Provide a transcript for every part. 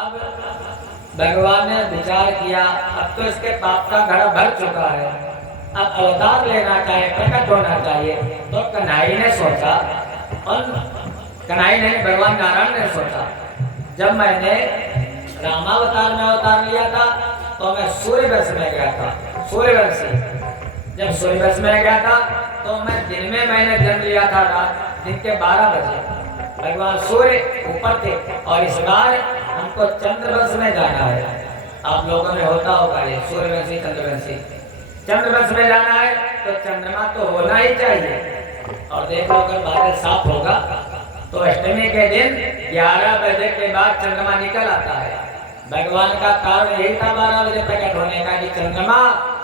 अब भगवान ने विचार किया, अब तो इसके पाप का घड़ा भर चुका है, अब अवतार लेना चाहिए, प्रकट होना चाहिए। तो कन्हई ने सोचा, और कन्हई ने भगवान नारायण ने सोचा, जब मैंने रामावतार में अवतार लिया था तो मैं सूर्यवंश में गया था, सूर्यवंशी। जब सूर्यवंश में गया था तो मैं दिन में मैंने जन्म लिया था, दिन के 12 बजे भगवान सूर्य ऊपर थे। और इस बार हमको चंद्रवंश में जाना है। आप लोगों में होता होगा ये सूर्यवंशी चंद्रवंशी। चंद्रवंश में जाना है तो चंद्रमा तो होना ही चाहिए। और देखो अगर बादल साफ होगा तो अष्टमी के दिन 11 बजे के बाद चंद्रमा निकल आता है। भगवान का कारण यही था 12 बजे प्रकट होने का कि चंद्रमा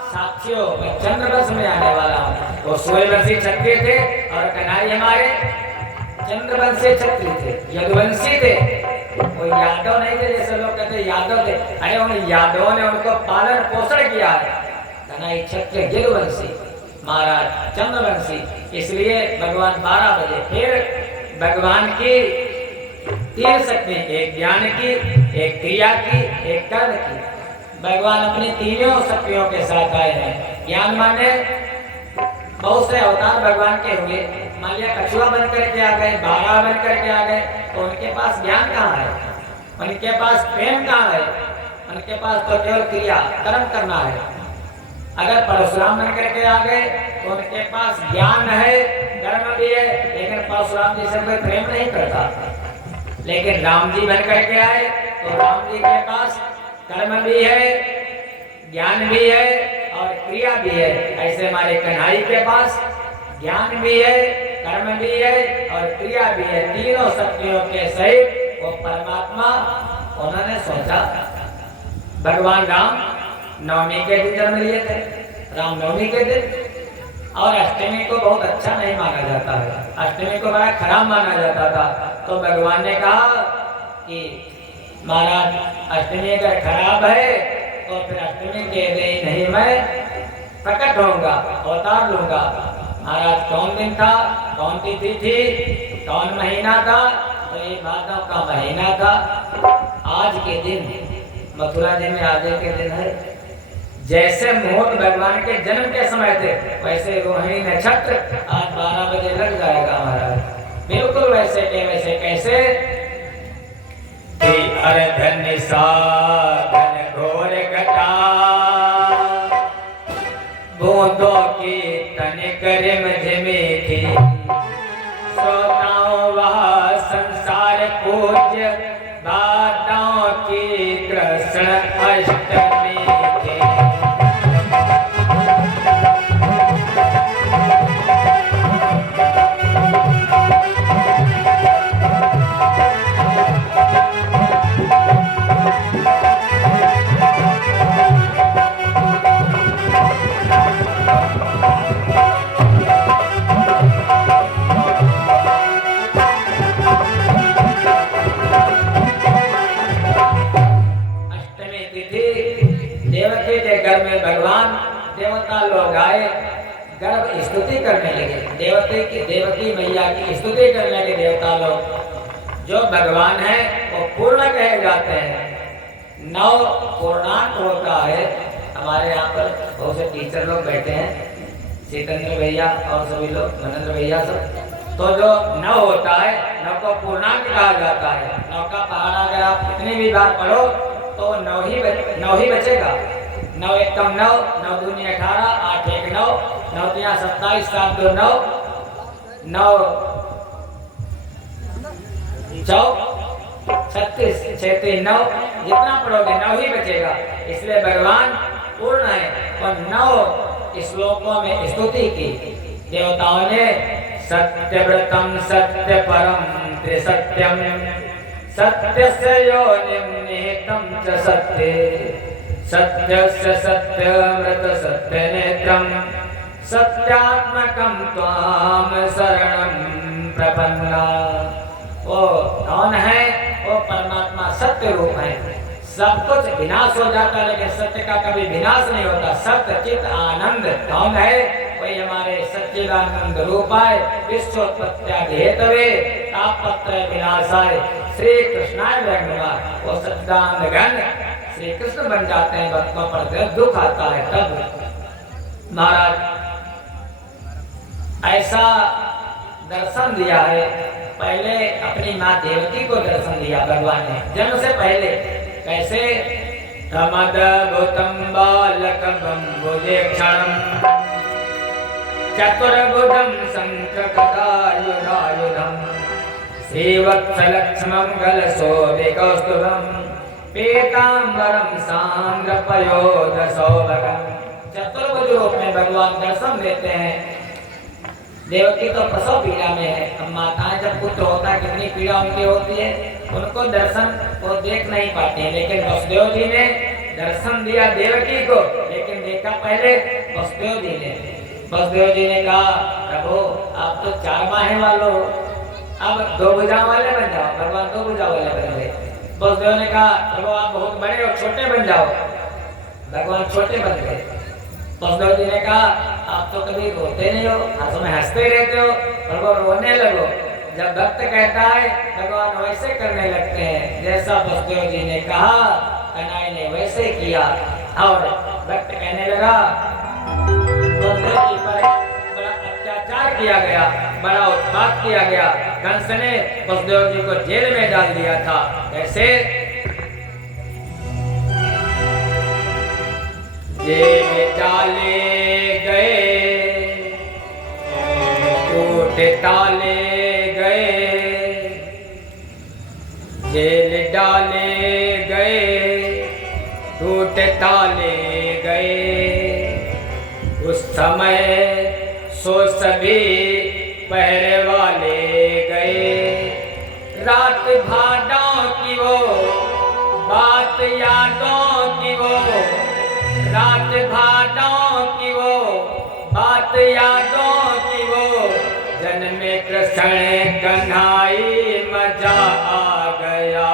साथियों मैं चंद्रवंश में आने वाला हूँ। वो सूर्यवंशी क्षत्रिय थे और कन्हई हमारे चंद्रवंशी क्षत्रिय थे, यदुवंशी थे। वो यादव नहीं थे जैसे लोग कहते यादव थे। अरे उन यादवों ने उनको पालन पोषण किया है। कन्हई क्षत्रिय यदुवंशी, महाराज चंद्रवंशी। इसलिए भगवान 12 बजे फिर भगवान की 3 शक्ति, एक ज्ञान की, एक क्रिया की, एक कर्म की। भगवान अपनी तीनों शक्तियों के साथ आए हैं। ज्ञान माने बहुत से अवतार भगवान के हुए। मान लिया कछुआ बन करके आ गए, बारह बन करके आ गए, तो उनके पास ज्ञान कहाँ है, उनके पास प्रेम कहाँ है, उनके पास तो केवल क्रिया कर्म करना है। अगर परशुराम बन करके आ गए तो उनके पास ज्ञान है, कर्म भी है, लेकिन परशुराम जी से कोई प्रेम नहीं करता। लेकिन राम जी बन करके आए तो राम जी के पास कर्म भी है, ज्ञान भी है और क्रिया भी है। ऐसे हमारे कन्हई के पास ज्ञान भी है, कर्म भी है और क्रिया भी है। तीनों शक्तियों के सहित वो परमात्मा उन्होंने सोचा। भगवान राम नवमी के दिन जन्म लिए थे, राम नवमी के दिन। और अष्टमी को बहुत अच्छा नहीं माना जाता है, अष्टमी को बड़ा खराब माना जाता था। तो भगवान ने कहा कि महाराज अष्टमी अगर खराब है तो फिर अष्टमी के दिन नहीं मैं प्रकट होऊंगा, अवतार लूंगा। महाराज कौन दिन था, कौन तिथि थी, कौन महीना था? तो ये भादव का महीना था। आज के दिन मथुरा जी में आधे के दिन है। जैसे मुहूर्त भगवान के जन्म के समय थे वैसे रोहिणी नक्षत्र आज 12 बजे लग जाएगा महाराज, बिल्कुल वैसे के वैसे। कैसे? धन्य साधन घोर घटा, बूंदों की तनिक रिमझिमी थी, श्रोताओं वह संसार पूज्य, बातों की कृष्ण अष्टमी थी। भगवान देवता लोग आए, गर्भ स्तुति करने लगे, देवकी मैया की स्तुति करने लगे देवता लोग। जो भगवान है वो पूर्ण कहे जाते हैं। 9 पूर्णांक होता है। हमारे यहाँ पर बहुत से टीचर लोग बैठे हैं, सिकंदर भैया और सभी लोग, मनेंद्र भैया सब। तो जो 9 होता है 9 को पूर्णांक कहा जाता है। 9 का पहाड़ा अगर आप कितनी भी बार पढ़ो तो 9 ही बचेगा। 9 एकम 9, 9 दूनी 18, 8 एक 9, 9 तिया 27, 7 दो 9, 9 चौक 36, 6 3 9। जितना पढ़ोगे 9 ही बचेगा। इसलिए भगवान पूर्ण है। और 9 श्लोकों में स्तुति की देवताओं ने। सत्यव्रतम सत्य परम त्रिसत्यम, सत्यस्य योनिं निहितं च सत्ये, सत्यस्य सत्यमृत सत्यनेत्रं, सत्यात्मकं त्वां शरणं प्रपन्ना। वो कौन है? वो परमात्मा सत्य रूप है। सब कुछ विनाश हो जाता है लेकिन सत्य का कभी विनाश नहीं होता। सत्य चित आनंद कौन है? वही हमारे सच्चिदानंद रूप है। विश्वोत्पत्त्यादि हेतवे तापत्रय विनाशाय श्री कृष्णाय नमः, वो सच्चिदानंद घन श्री कृष्ण बन जाते हैं। भक्तों पर जब दुख आता है तब महाराज ऐसा दर्शन दिया है। पहले अपनी माँ देवकी को दर्शन दिया भगवान ने जन्म से पहले। कैसे? तमद्भुतं बालकं भुजेक्षणं चतुर्भुजं शङ्खगदायुधायुधं श्रीवत्सलक्ष्मं गलशोभिकौस्तुभं पीताम्बरं सान्द्रपयोधसौभगं। चतुर्भुज रूप में भगवान दर्शन देते हैं। देवकी तो प्रसव पीड़ा में है। अब माताएं जब पुत्र होता है कितनी पीड़ा उनकी होती है, उनको दर्शन वो देख नहीं पाते हैं। लेकिन वसुदेव जी ने दर्शन दिया देवकी को, लेकिन देखा पहले वसुदेव जी ने। वसुदेव जी ने कहा प्रभु आप तो 4 माहे वाले हो, अब 2 भुजा वाले बन जाओ। भगवान 2 भुजा वाले बन गए। वसुदेव ने कहा प्रभु आप बहुत बड़े हो, छोटे बन जाओ। भगवान छोटे बन गए। वसुदेव जी ने कहा आप तो कभी रोते नहीं हो, आंसू में हंसते रहते हो, प्रभु रोने लगो। जब भक्त कहता है भगवान वैसे करने लगते हैं जैसा वसुदेव जी ने कहा। कन्हैया ने वैसे किया और भक्त कहने लगा वसुदेव जी पर बड़ा अत्याचार किया गया, बड़ा उत्पात किया गया। कंस ने वसुदेव जी को जेल में डाल दिया था। कैसे? जेल डाले गए, टूटे ताले गए, जेल डाले गए, टूटे ताले गए। उस समय सो सभी पहरे वाले गए। रात भादों की वो बात यादों की वो, रात भादों की वो बात यादों की वो, जन्म कृष्ण कन्हाई मजा आ गया।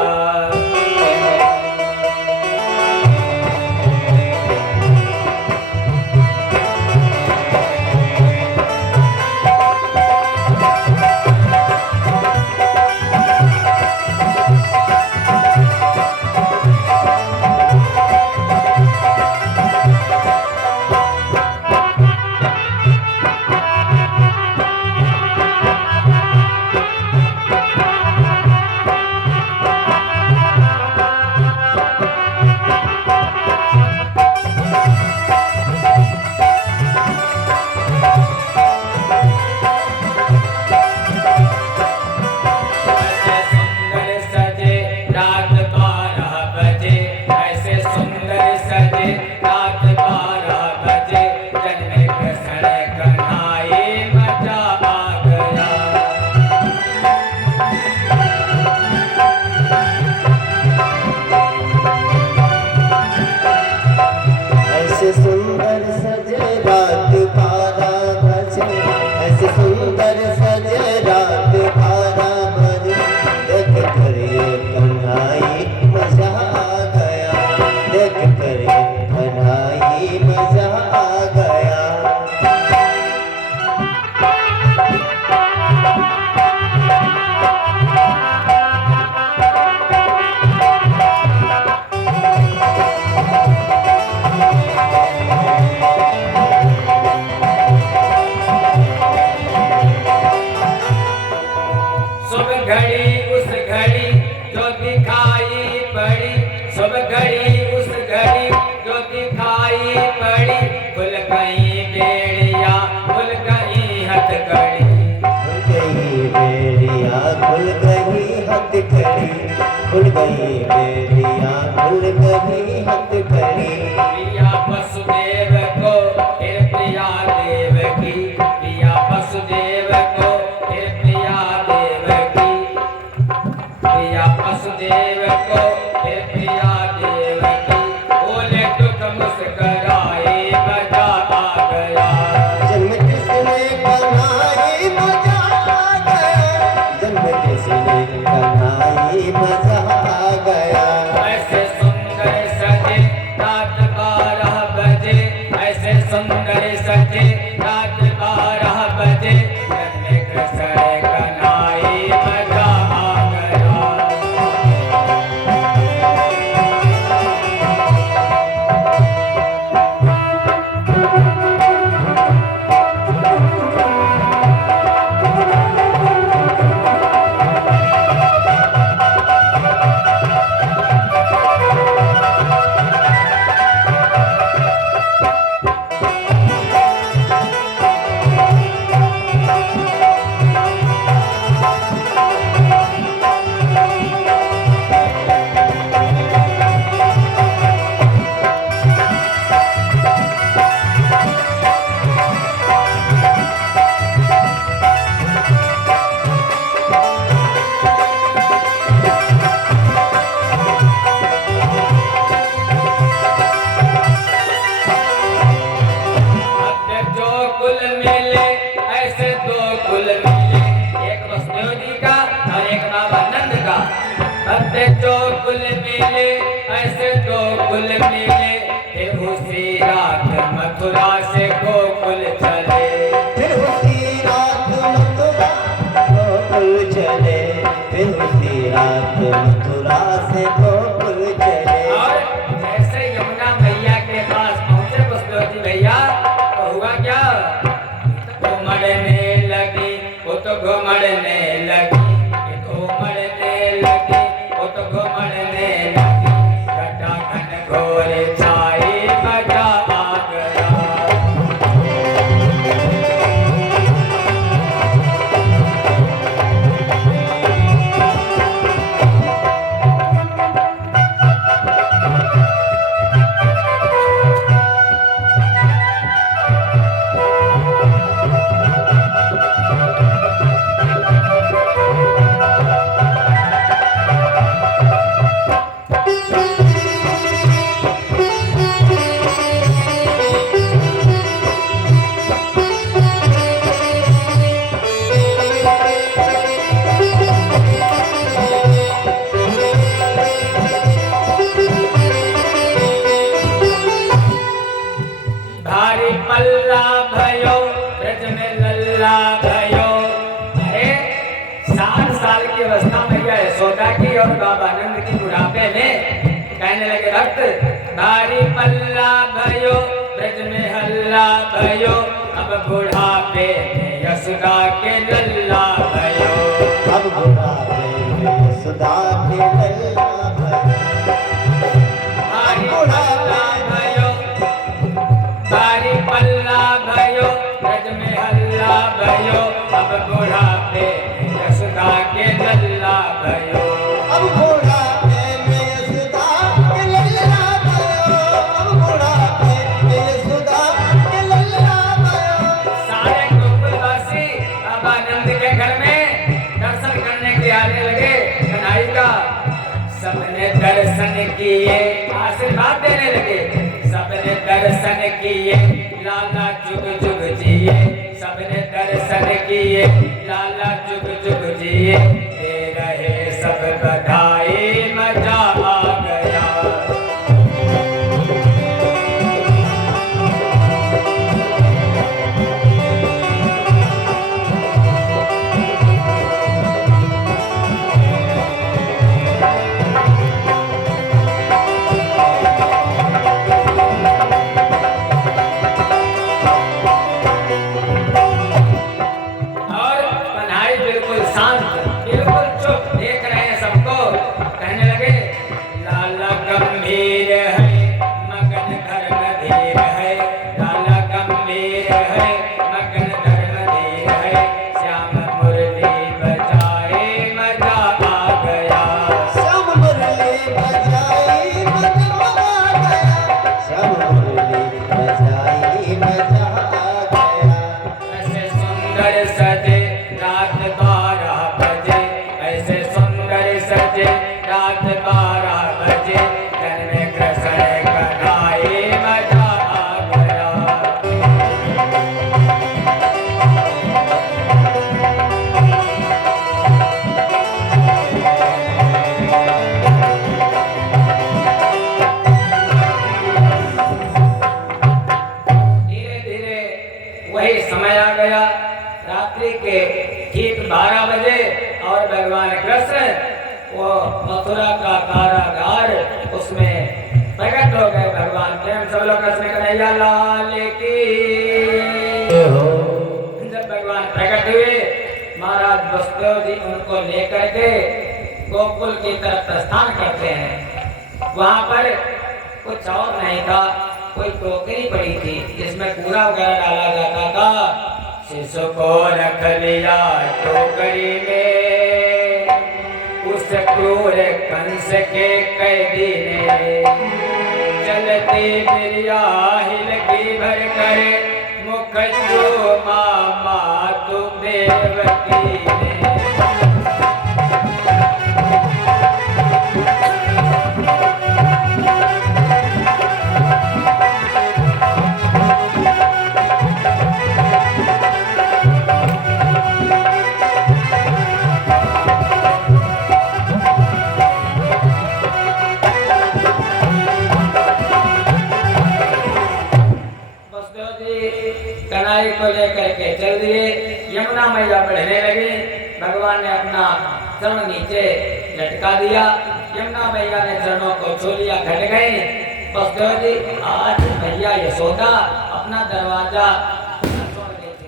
खुल गई बेड़ियाँ, खुल गई हथकड़ी। प्रिया वसुदेव को फिर प्रिया देवकी, प्रिया वसुदेव को फिर प्रिया देवकी, प्रिया वसुदेव को फिर प्रिया देवकी। बोले दुख मुस्कराए मजा आ गया। जन्म किसने कन्हाई मजा आ गया, जन्म किसने कन्हाई मजा आ गया। ऐसे सुंदर सजे रात 12 बजे, ऐसे सुंदर सजे रात 12 बजे, जन्म कृष्ण कन्हाई मजा आ गया। मिले ऐसे दो कुल मिले, हे उसी रात मथुरा से गोकुल चले। फिर उसी रात मथुरा गोकुल चले, फिर उसी रात मथुरा से गोकुल चले। और जैसे यमुना मैया के पास पहुंचे पुष्पवती भैया, तो हुआ क्या? घूमड़ने लगी वो तो घूमड़ने लगी, घूमड़ने लगी वो तो घूमड़ने लगी, घटा घनघोर छाई मजा आ गया। भारी पल्ला भयो ब्रज में लल्ला भयो। अरे 60 साल की अवस्था मैया यशोदा की और बाबा नंद की बुढ़ापे में कहने लगे भक्त, भारी पल्ला भयो ब्रज में हल्ला भयो, अब बुढ़ापे में यशोदा के लल्ला भयो। अब बुढ़ापे में यशोदा के लल्ला भयो। भारी पल्ला भयो, भारी पल्ला भयो ब्रज में हल्ला भयो, अब बुढ़ापे में यशोदा के लल्ला भयो। अब बुढ़ापे में यशोदा के लल्ला भयो। अब बुढ़ापे में यशोदा के लल्ला भयो। सारे गोकुलवासी बाबा नंद के घर में दर्शन करने के आने लगे कन्हई का। सबने दर्शन किए, आशीर्वाद देने लगे। सबने दर्शन किए, लाला जुग जुग जिए। सबने दर्शन किए, लाला जुग जुग जिए। दे रहे सब बधाई, मजा आ गया। और कन्हई बिल्कुल शांत, बिल्कुल चुप देख रहे हैं सबको। कहने लगे, लाला गंभीर है मगन धर्म धीर है, लाला गंभीर है मगन धर्म धीर है। श्याम मुरली बजाए मजा आ गया। श्याम मुरली बजाई मजा आ गया। श्याम मुरली बजाई मजा आ गया। ऐसे सुंदर सजे रात 12 बजे, ऐसे सुंदर सजे रात 12 बजे, घर में कृष्ण कन्हई मजा आ गया। धीरे धीरे वही समय आ गया, रात्रि के ठीक 12 बजे, और भगवान कृष्ण वो मथुरा का कारागार उसमें प्रकट हो गए। भगवान प्रेम सब लोग कृष्ण कन्हैया लाल की। जब भगवान प्रकट हुए, महाराज वसुदेव जी उनको लेकर के गोकुल की तरफ प्रस्थान करते हैं। वहां पर कुछ और नहीं था, कोई टोकरी पड़ी थी जिसमें कूड़ा वगैरह डाला जाता था। शिशु को रख लिया टोकरी में, उस क्रूर कंस के कैदी ने। चलती बिरिया हिलकी भर कर, मुख चूमा मातु देवकी ने। को लेकर के चल दिए। यमुना मैया बढ़ने लगी, भगवान ने अपना चरण नीचे लटका दिया, यमुना मैया ने चरणों को छू लिया, घट गए। वसुदेव जी आज मैया यशोदा अपना दरवाजा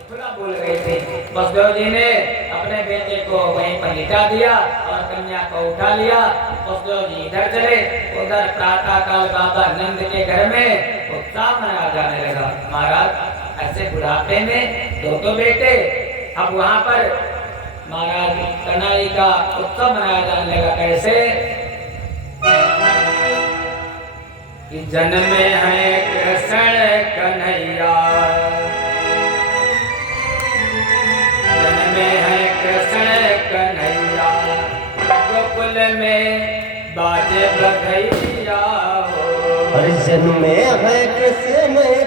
खुला भूल गई थी। वसुदेव जी ने अपने बेटे को वहीं पर लिटा दिया और कन्या को उठा लिया। वसुदेव जी इधर चले, उधर प्रातः काल बाबा नंद के घर में उत्साह मनाया जाने लगा। महाराज ऐसे बुढ़ापे में दो बेटे, अब वहां पर महाराज कन्हैया का उत्सव मनाया जाने लगा। कैसे कि जन्मे हैं कृष्ण कन्हैया, जन्मे हैं कृष्ण कन्हैया, गोकुल में बाजे बधैया हो। हर जन्मे है कृष्ण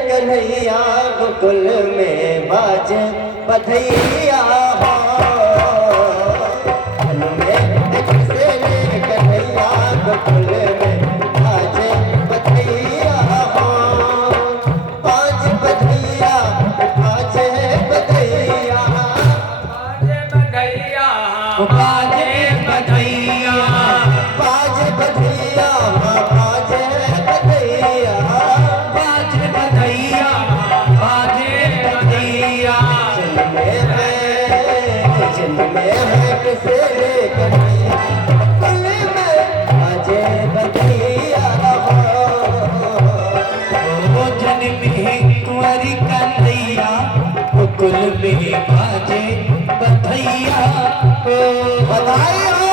कन्हैया, गोकुल में बाजे बधैया हो। जन्मे है कृष्ण कन्हैया, गोकुल में बाजे बधैया हो। बाजे बधैया, बाजे बधैया, बाजे बधैया, बाजे बधैया, बाजे बधैया, बाजे बधैया, बाजे बधैया, बाजे बधैया। जन्मे है किसे कन्हैया, गोकुल में बाजे बधैया हो। जन्मे कुंवरी कन्हैया, गोकुल में बाजे बधैया हो। बधाई हो।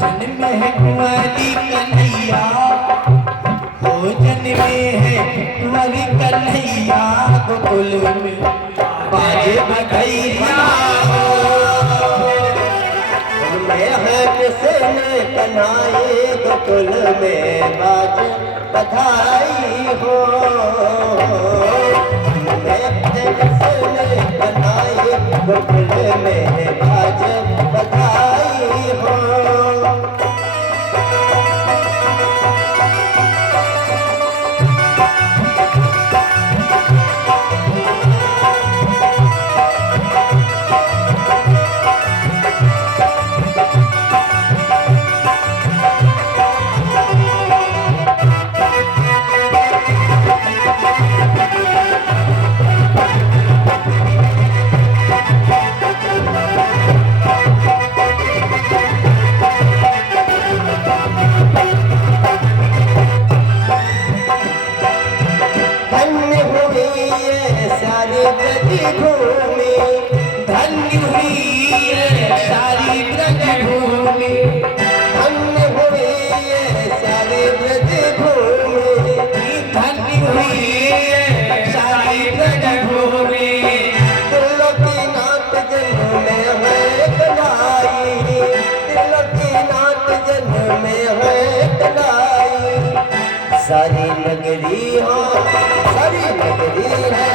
जन्मे है कुंवरी कन्हैया, हो जन्मे है कुंवरी कन्हैया, गोकुल में बाजे बधैया हो। जन्मे है कृष्ण कन्हैया, गोकुल में बाजे बधाई हो। जन्मे है कृष्ण कन्हैया, गोकुल में बाजे बधाई हो। हुई ये सारी ब्रज भूमि, धन्य हुई ये सारी ब्रज भूमि, धन्य हुई ये सारी ब्रज भूमि। धन्य हुई ये सारी ब्रज भूमि। त्रिलोकीनाथ जन्म में है कन्हाई, त्रिलोकीनाथ जन्म में है कन्हाई। सारी नगरी हो, सारी नगरी है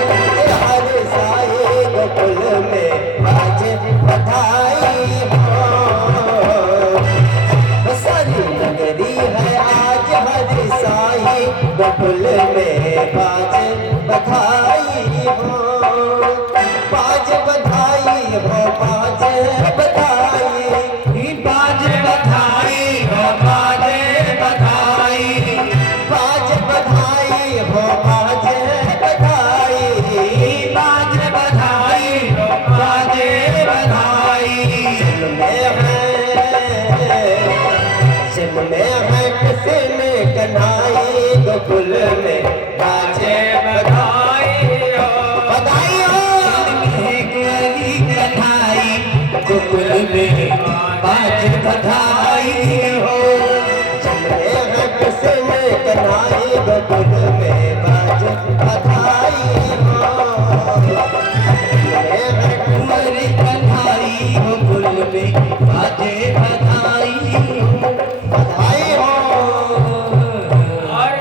हर साई गोकुल में बाजे बधाई हो। सारी नगरी है आज हर साई गोकुल में बाजे बधाई हो, बाजे बधाई हो, बाजे बधाई, बाजे बधाई हो, बाजे बधाई, बाजे बधाई हो, बाजे बधाई। बाजे बधाई हो, बाजे बधाई। सिम में है किसी में कन्हाई गोकुल में